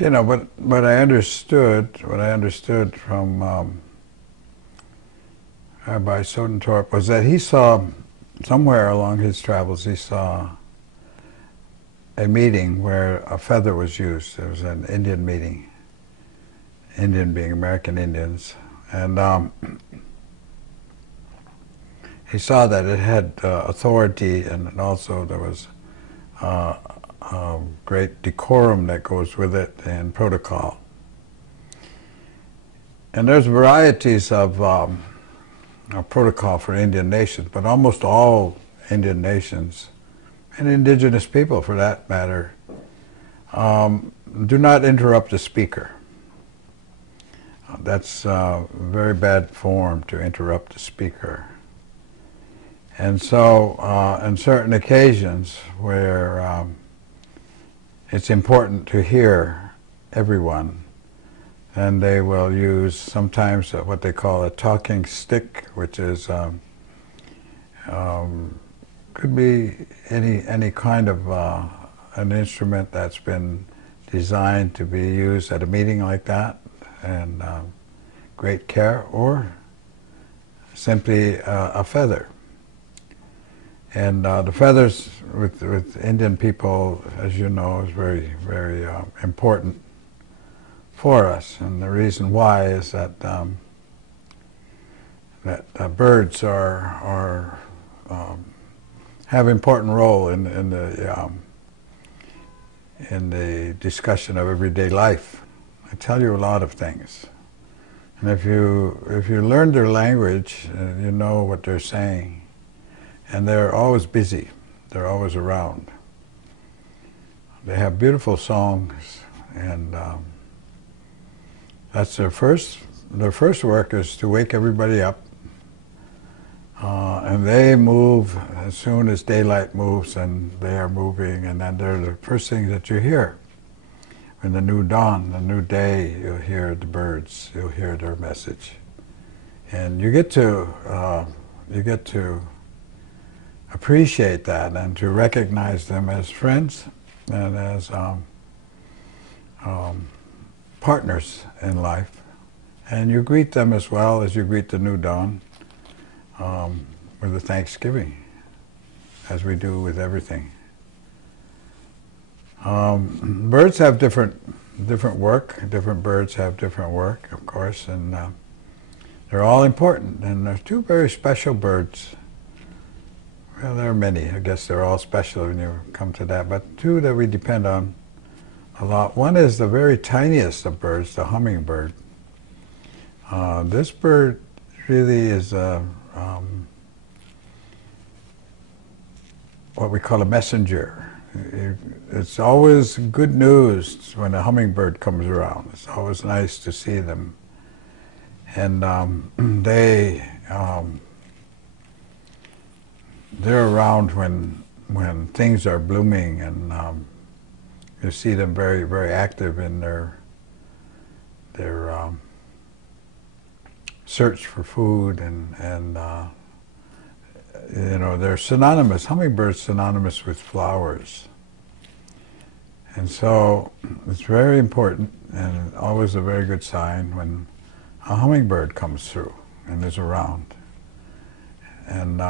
you know, what I understood from Rabbi Sodentorp was that he saw, somewhere along his travels, he saw a meeting where a feather was used. It was an Indian meeting, Indian being American Indians, and he saw that it had authority, and also there was great decorum that goes with it and protocol. And there's varieties of protocol for Indian nations, but almost all Indian nations, and indigenous people for that matter, do not interrupt the speaker. That's very bad form to interrupt the speaker. And so, on certain occasions where it's important to hear everyone, and they will use sometimes what they call a talking stick, which is could be any kind of an instrument that's been designed to be used at a meeting like that, and great care, or simply a feather. And the feathers with Indian people, as you know, is very, very important for us. And the reason why is that birds have important role in the discussion of everyday life. They tell you a lot of things, and if you learn their language, you know what they're saying. And they're always busy. They're always around. They have beautiful songs, and that's their first work is to wake everybody up. And they move as soon as daylight moves, and they are moving, and then they're the first thing that you hear. In the new dawn, the new day, you'll hear the birds. You'll hear their message, and you get to appreciate that and to recognize them as friends and as partners in life. And you greet them as well as you greet the new dawn with a thanksgiving, as we do with everything. Birds have different work. Different birds have different work, of course, and they're all important. And there's two very special birds. Well, there are many. I guess they're all special when you come to that, but two that we depend on a lot. One is the very tiniest of birds, the hummingbird. This bird really is what we call a messenger. It's always good news when a hummingbird comes around. It's always nice to see them. And they're around when things are blooming, and you see them very, very active in their search for food, and you know, they're synonymous. Hummingbirds synonymous with flowers, and so it's very important and always a very good sign when a hummingbird comes through and is around. And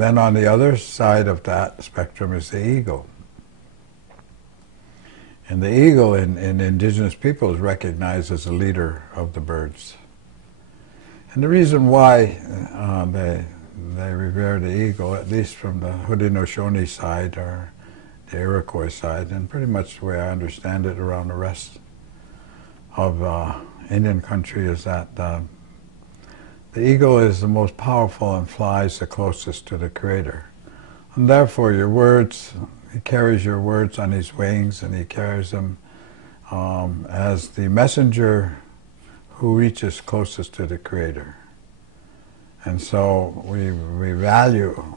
then on the other side of that spectrum is the eagle. And the eagle in indigenous people is recognized as the leader of the birds. And the reason why they revere the eagle, at least from the Haudenosaunee side or the Iroquois side, and pretty much the way I understand it around the rest of Indian country, is that the eagle is the most powerful and flies the closest to the Creator. And therefore your words, he carries your words on his wings, and he carries them as the messenger who reaches closest to the Creator. And so we value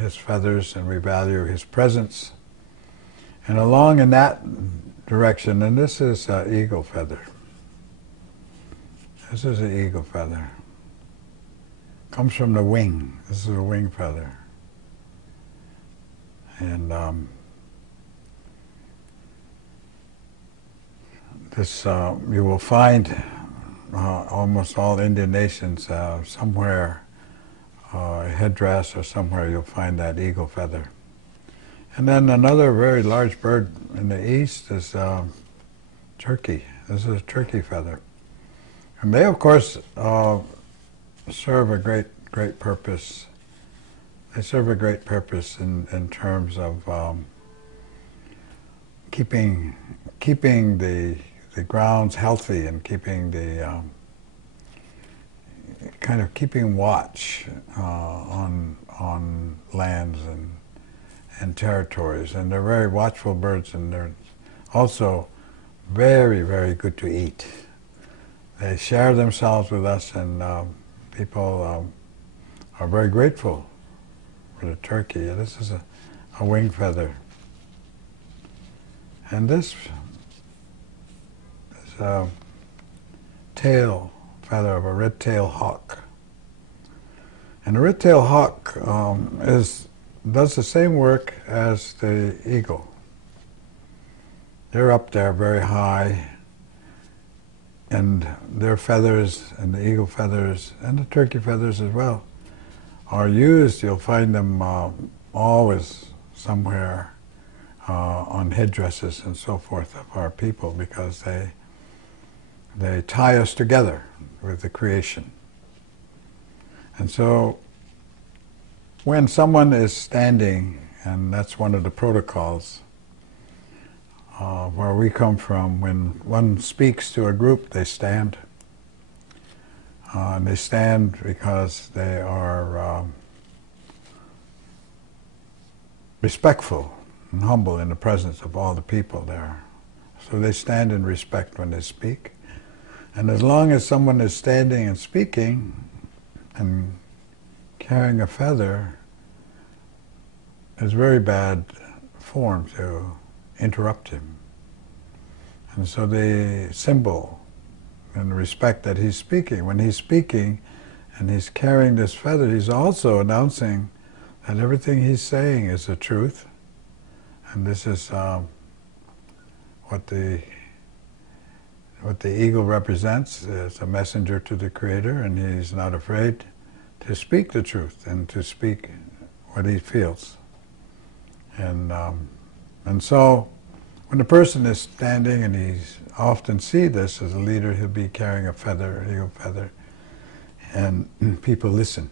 his feathers, and we value his presence. And along in that direction, and this is an eagle feather. This is an eagle feather. Comes from the wing. This is a wing feather. And this you will find almost all Indian nations somewhere, a headdress or somewhere you'll find that eagle feather. And then another very large bird in the east is turkey. This is a turkey feather. And they, of course, serve a great purpose. They serve a great purpose in terms of keeping the grounds healthy and keeping the kind of keeping watch on lands and territories. And they're very watchful birds, and they're also very good to eat. They share themselves with us, and people are very grateful for the turkey. This is a wing feather. And this is a tail feather of a red-tailed hawk. And the red-tailed hawk does the same work as the eagle. They're up there very high, and their feathers, and the eagle feathers, and the turkey feathers as well, are used. You'll find them always somewhere on headdresses and so forth of our people, because they tie us together with the creation. And so when someone is standing, and that's one of the protocols where we come from, when one speaks to a group, they stand. And they stand because they are respectful and humble in the presence of all the people there. So they stand in respect when they speak. And as long as someone is standing and speaking and carrying a feather, it's very bad form to interrupt him. And so the symbol and the respect that he's speaking, when he's speaking and he's carrying this feather, he's also announcing that everything he's saying is the truth. And this is what the eagle represents. It's a messenger to the Creator, and he's not afraid to speak the truth and to speak what he feels. And so when a person is standing, and he's often see this as a leader, he'll be carrying a feather, an eagle feather, and people listen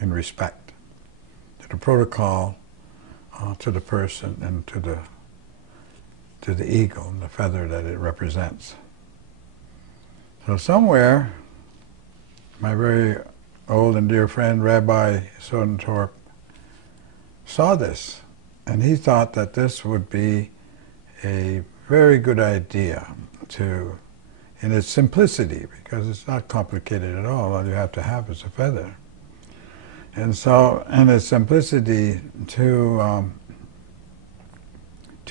in respect to the protocol, to the person, and to the eagle and the feather that it represents. So somewhere, my very old and dear friend Rabbi Sodentorp saw this, and he thought that this would be a very good idea in its simplicity, because it's not complicated at all you have to have is a feather. And so, in its simplicity, to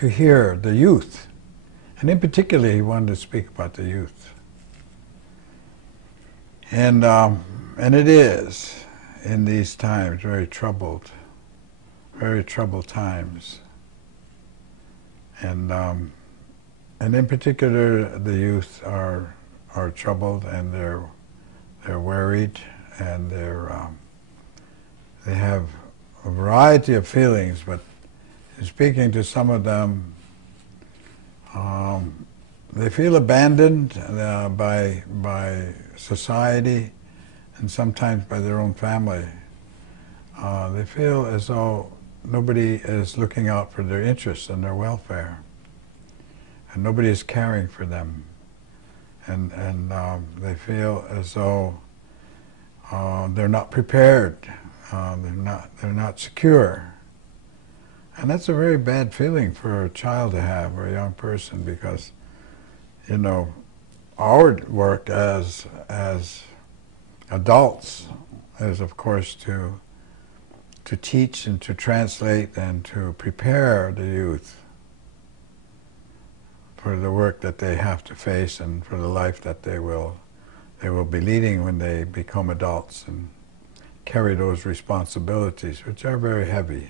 hear the youth, and in particular he wanted to speak about the youth. And it is, in these times, very troubled times. And in particular, the youth are troubled, and they're worried, and they have a variety of feelings. But speaking to some of them, they feel abandoned by society, and sometimes by their own family. They feel as though nobody is looking out for their interests and their welfare, and nobody is caring for them, and they feel as though they're not prepared, they're not secure, and that's a very bad feeling for a child to have, or a young person, because our work as adults is, of course, to teach and to translate and to prepare the youth for the work that they have to face, and for the life that they will be leading when they become adults and carry those responsibilities, which are very heavy.